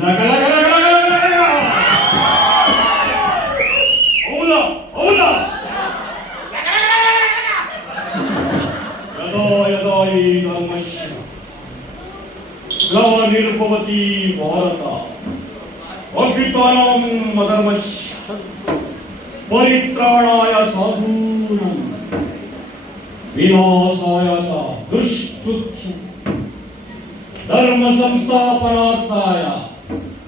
ಲಗ ಲಗ ಲಗ ಲಗ ಲಗ ಲಗ. ಹೌದಾ ಹೌದಾ ಯದಾ ಯದಾ ಈ ಧರ್ಮಶ್ಯ ಲವ ನಿರುಪವತಿ ಭಾರತ ಅಭಿತಾನಂ ಅಧರ್ಮಶ್ಯ ಪರಿತ್ರಾಣಾಯ ಸಾಧೂನಾಂ ವಿನಾಶಾಯ ಚ ದುಷ್ಕೃತ್ಯಂ ಧರ್ಮ ಸಂಸ್ಥಾಪನಾರ್ಥಾಯ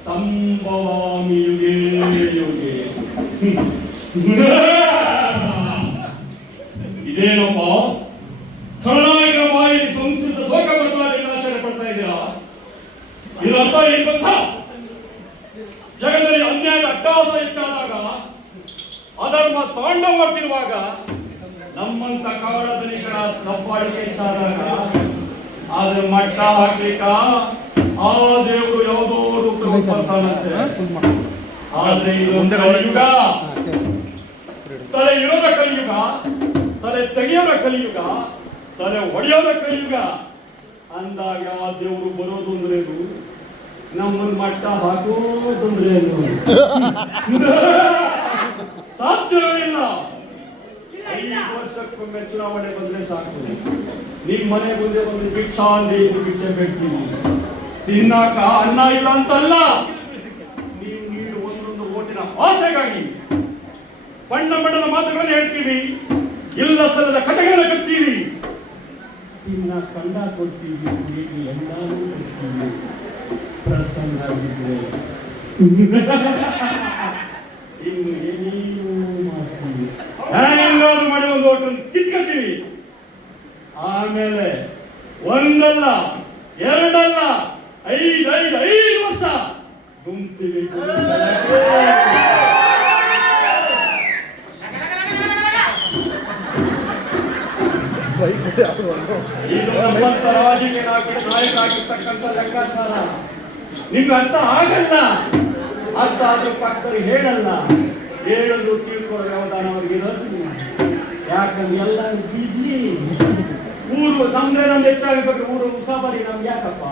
ಸಂಭವಾಮಿ ಯುಗೇ ಯುಗೇ. ಇದೇನಪ್ಪ ಖಳನಾಯಕರ ಬಾಯಲ್ಲಿ ಸಂಸ್ಕೃತ ಶೋಕ ಬರ್ತಾ ಇದೆ, ಆಶ್ಚರ್ಯ ಪಡ್ತಾ ಇದ್ದೀರಾ? ಇದರ ಅರ್ಥ ಏನು ಗೊತ್ತಾ? ಜಗತ್ತಲ್ಲಿ ಅನ್ಯಾಯದ ಅಟ್ಟಹಾಸ ಹೆಚ್ಚಾದಾಗ, ಅಧರ್ಮ ತಾಂಡವ ಮಾಡ್ತಿರುವಾಗ, ನಮ್ಮಂತ ಕವಳದನಿಕರ ದಬ್ಬಾಳಿಕೆ ಹೆಚ್ಚಾದಾಗ ಅದ್ರ ಮಟ್ಟ ಹಾಕ್ಲಿಕ್ಕ ಆ ದೇವರು ಯಾವುದೋ ರೂಪ ಬರ್ತಾನಂತೆ. ಆದ್ರೆ ಇದು ಕಲಿಯುಗ, ತಲೆ ಇರೋದ ಕಲಿಯುಗ, ತಲೆ ತೆಗೆಯೋದ ಕಲಿಯುಗ, ತಲೆ ಹೊಡೆಯೋದ ಕಲಿಯುಗ ಅಂದಾಗ ಆ ದೇವರು ಬರೋದು ಅಂದ್ರೆ ನಮ್ಮನ್ನು ಮಟ್ಟ ಹಾಕೋದು ಅಂದ್ರೆ ಸಾಧ್ಯವೇ ಇಲ್ಲ. 5 ವರ್ಷಕ್ಕೊಮ್ಮೆ ಚುನಾವಣೆ ಬಂದ್ರೆ ಸಾಕು, ನಿಮ್ ಮನೆ ಮುಂದೆ ಬಂದು ಭಿಕ್ಷಾ ಅಂದಿ ಭಿಕ್ಷೆ ಬೇಡ್ತೀವಿ. ತಿನ್ನಾಕ ಅನ್ನ ಇಲ್ಲ ಅಂತಲ್ಲ, ನೀವು ನೀಡು ಒಂದೊಂದು ಓಟಿನ ಆಸೆಗಾಗಿ ಬಣ್ಣ ಬಣ್ಣದ ಮಾತುಗಳನ್ನು ಹೇಳ್ತೀವಿ, ಇಲ್ಲ ಸಲ್ಲದ ಕಥೆಗಳನ್ನ ಕಟ್ತೀವಿ, ತಿನ್ನ ಕಂಡ ಕೊಡ್ತೀವಿ, ಎಲ್ಲಾನು ಕೊಡ್ತೀವಿ. ಪ್ರಸನ್ನ ಆಗಿದ್ರೆ ಇನ್ನು ಏನೇನು ಮಾಡ್ತೀವಿ, ಹೆಂಗಾದ್ರು ಮಾಡಿ ಒಂದು ಓಟನ್ನು ಕಿತ್ಕೊತೀವಿ. ಆಮೇಲೆ ಒಂದಲ್ಲ ಎರಡಲ್ಲ 5 ವರ್ಷ ಗುಂಪಿಗೆ ಇದು ನಮ್ಮಂತ ನಾಯಕ ಆಗಿರ್ತಕ್ಕಂಥ ಲೆಕ್ಕಾಚಾರ. ನಿಮ್ಗೆ ಅರ್ಥ ಆಗಲ್ಲ, ಅರ್ಥ ಆದ್ರೂ ಪಕ್ಕದಲ್ಲಿ ಹೇಳಲ್ಲ, ಹೇಳಿದ್ರು ತಿಳ್ಕೊಳ್ಳೋ ವ್ಯವಧಾನ ಅವ್ರಿಗೆ ಇರೋದು. ಯಾಕಂದ್ರೆ ಎಲ್ಲ ಬಿಸಿ ಊರು ನಮ್ದೇ ನಮ್ದು ಹೆಚ್ಚಾಗಬೇಕು, ಊರು ಉಸಾಬರಿ ನಮ್ಗೆ ಯಾಕಪ್ಪ?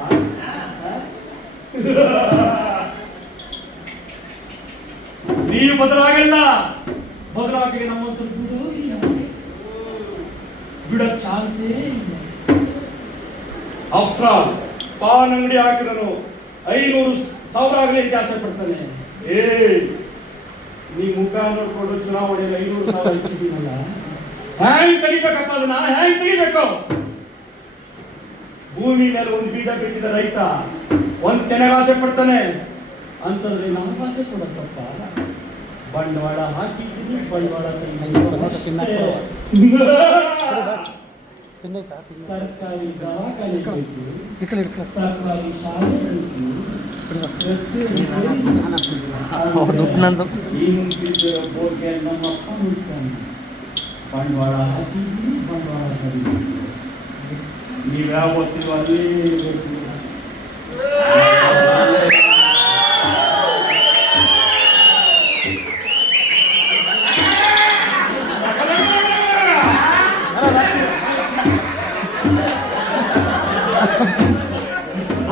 ನೀವು ಬದಲಾಗಲ್ಲ, ಬದಲಾಗಿ ನಮ್ಮಂತ ಬಿಡಕ್ ಚಾನ್ಸೇ ಇಲ್ಲ. ಆಫ್ಟರ್ ಆಲ್ ಪಾನ್ ಅಂಗಡಿ ಹಾಕಿದನು 500,000 ಆಗಲಿ ಅಂತ ಆಸೆ ಪಡ್ತಾನೆ. ನೀ ಮುಖ ನೋಡ್ಕೊಂಡು ಚುನಾವಣೆಯಲ್ಲಿ 500,000 ಹೆಚ್ಚಿದ್ದೀನಲ್ಲ, ಹ್ಯಾಂಗ್ ತೆಗಿಬೇಕಪ್ಪ? ಅದನ್ನ ಹ್ಯಾಂಗ್ ತೆಗಿಬೇಕು? ಭೂಮಿ ಮೇಲೆ ಒಂದು ಬೀಜ ಬಿತ್ತಿದ ರೈತ ಒಂದ್ ತೆನೆಗೆ ಆಸೆ ಪಡ್ತಾನೆ ಅಂತಂದ್ರೆ ನಾವು ಆಸೆ ಕೊಡತ್ತಪ್ಪ. ಬಂಡವಾಳ ಹಾಕಿದ್ದೀನಿ, ಬಂಡವಾಳ ಸರ್ಕಾರಿ ದವಾಖಾನೆ ಬೇಕು, ಸರ್ಕಾರಿ ಶಾಲೆ ಬೇಕು, ಬೋರ್ಗೆ ನಮ್ಮಪ್ಪ ಹುಡ್ತಾನೆ. ಬಂಡವಾಳ ಹಾಕಿದ್ದೀನಿ, ಬಂಡವಾಳ ಕರೀತೀನಿ. ನೀವ್ಯಾವ ಓದ್ತೀವೋ ಅಲ್ಲೇ ಬೇಕು.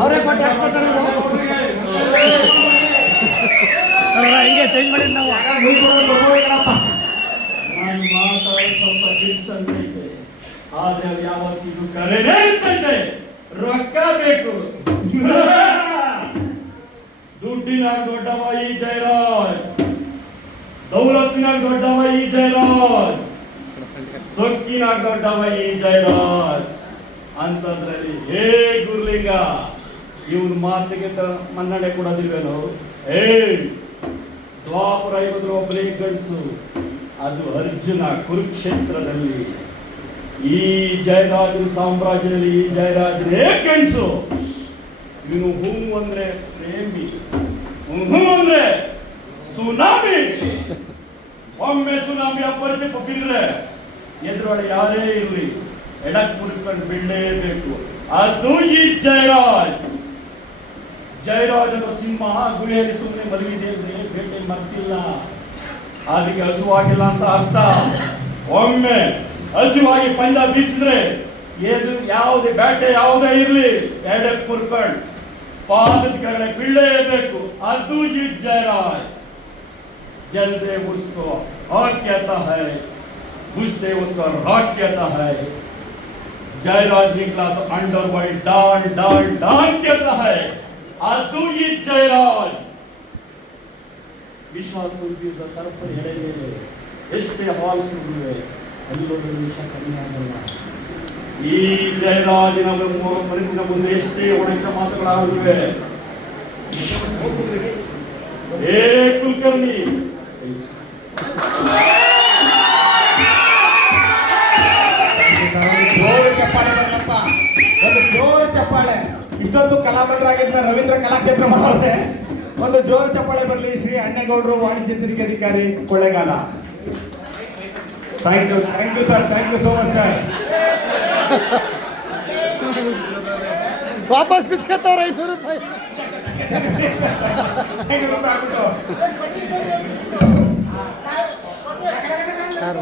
ಅವರೇ ಹಿಂಗೆ ಚೇಂಜ್ ಮಾಡಿ ನಾವು ನಾನು ಮಾತಾಡೋ ಸ್ವಲ್ಪ ತಿಳಿಸಂತೈತೆ, ಆದ್ರೆ ಯಾವತ್ತಿಗೂ ಕರೆನೇ ಅಂತೈತೆ. ರೊಕ್ಕ ಬೇಕು, ದುಡ್ಡಿನಾಗ ದೊಡ್ಡವ ಈ ಜಯರಾಜ್, ದೌಲತ್ತಿನಾಗ ದೊಡ್ಡವ ಈ ಜಯರಾಜ್, ಸೊಕ್ಕಿನಾಗ ದೊಡ್ಡವ ಈ ಜಯರಾಜ್ ಅಂತಂದ್ರಲ್ಲಿ ಹೇ ಗುರುಲಿಂಗ ಇವನ್ ಮಾತಿಗೆ ಮನ್ನಣೆ ಕೊಡೋದಿಲ್ವೇನೋ? ದ್ವಾಪರ ಯುಗದ ಒಬ್ಬನೇ ಗಂಡಸು, ಅದು ಅರ್ಜುನ ಕುರುಕ್ಷೇತ್ರದಲ್ಲಿ. ಈ ಜಯರಾಜನ ಸಾಮ್ರಾಜ್ಯದಲ್ಲಿ ಈ ಜಯರಾಜನೇ ಗಂಡಸು. ಇವನು ಹೂ ಅಂದ್ರೆ ಪ್ರೇಮಿ, ಹೂ ಅಂದ್ರೆ ಸುನಾಮಿ. ಒಮ್ಮೆ ಸುನಾಮಿ ಅಪ್ಪರಿಸಿ ಬಿದ್ದರೆ ಎದುರೊಳಗೆ ಯಾರೇ ಇರಲಿ ಎಡಕ್ ಮುಡ್ಕೊಂಡು ಬೀಳಲೇಬೇಕು. ಅದು ಈ ಜಯರಾಜ್. ಜಯರಾಜನ ಸಿಂಹ ಗುಹೆಯಲ್ಲಿ ಸುಮ್ಮನೆ ಮಲಗಿದೆ ಅಂದ್ರೆ ಬೇಟೆ ಮರ್ತಿಲ್ಲ, ಅದಕ್ಕೆ ಹಸುವಾಗಿಲ್ಲ ಅಂತ ಅರ್ಥ. ಒಮ್ಮೆ ಹಸುವಾಗಿ ಪಂಜ ಬೀಸಿದ್ರೆ ಯಾವುದೇ ಬೇಟೆ ಯಾವುದೇ ಇರ್ಲಿ ಎಡಕ್ ಮುರ್ಕೊಂಡು ಪಾದದ ಕೆಳಗಡೆ ಬೀಳಲೇಬೇಕು. ಅದು ಈ जयराज जलते उसको आग कहता है, बुझते उसको राग कहता है. जयराज निकला तो अंडरवर्ल्ड डान डान डान कहता है. ಅದು ಈ जयराज. ವಿಷ ತುಂಬಿದ ಸರ್ಪದ ಎಡೆ ಮೇಲೆ ಎಷ್ಟೇ ಹಾಲು ಸುರಿಯುವೆ ಅಲ್ಲೊಂದು ವಿಷ ಕಮ್ಮಿ ಆಗಲ್ಲ. ಈ ಜಯರಾಜನ ಮನಸ್ಸಿನ ಮುಂದೆ ಎಷ್ಟೇ ಒಣಕ ಮಾತುಗಳಾಗುತ್ತವೆ. ಏ ಕುಲಕರ್ಣಿ, ಜೋರು ಚಪ್ಪಾಳೆ ಬರಲಪ್ಪ, ಒಂದು ಜೋರು ಚಪ್ಪಾಳೆ. ಇಷ್ಟೊಂದು ಕಲಾವಂತರಾಗಿದ್ದ ರವೀಂದ್ರ ಕಲಾಕ್ಷೇತ್ರ ಮಾಡೋದೆ ಒಂದು ಜೋರು ಚಪ್ಪಾಳೆ ಬರಲಿ. ಶ್ರೀ ಅಣ್ಣೇಗೌಡರು, ವಾಣಿಜ್ಯ ತೆರಿಗೆ ಅಧಿಕಾರಿ, Kollegal. Thank you sir, thank you so much sir. ವಾಪಸ್ ಬಿಸ್ಕತ್ತವ್ರ 500 ರೂಪಾಯಿ. 500 ರೂಪಾಯಿ ಆಗ್ಬಿಟ್ಟು ಸರ್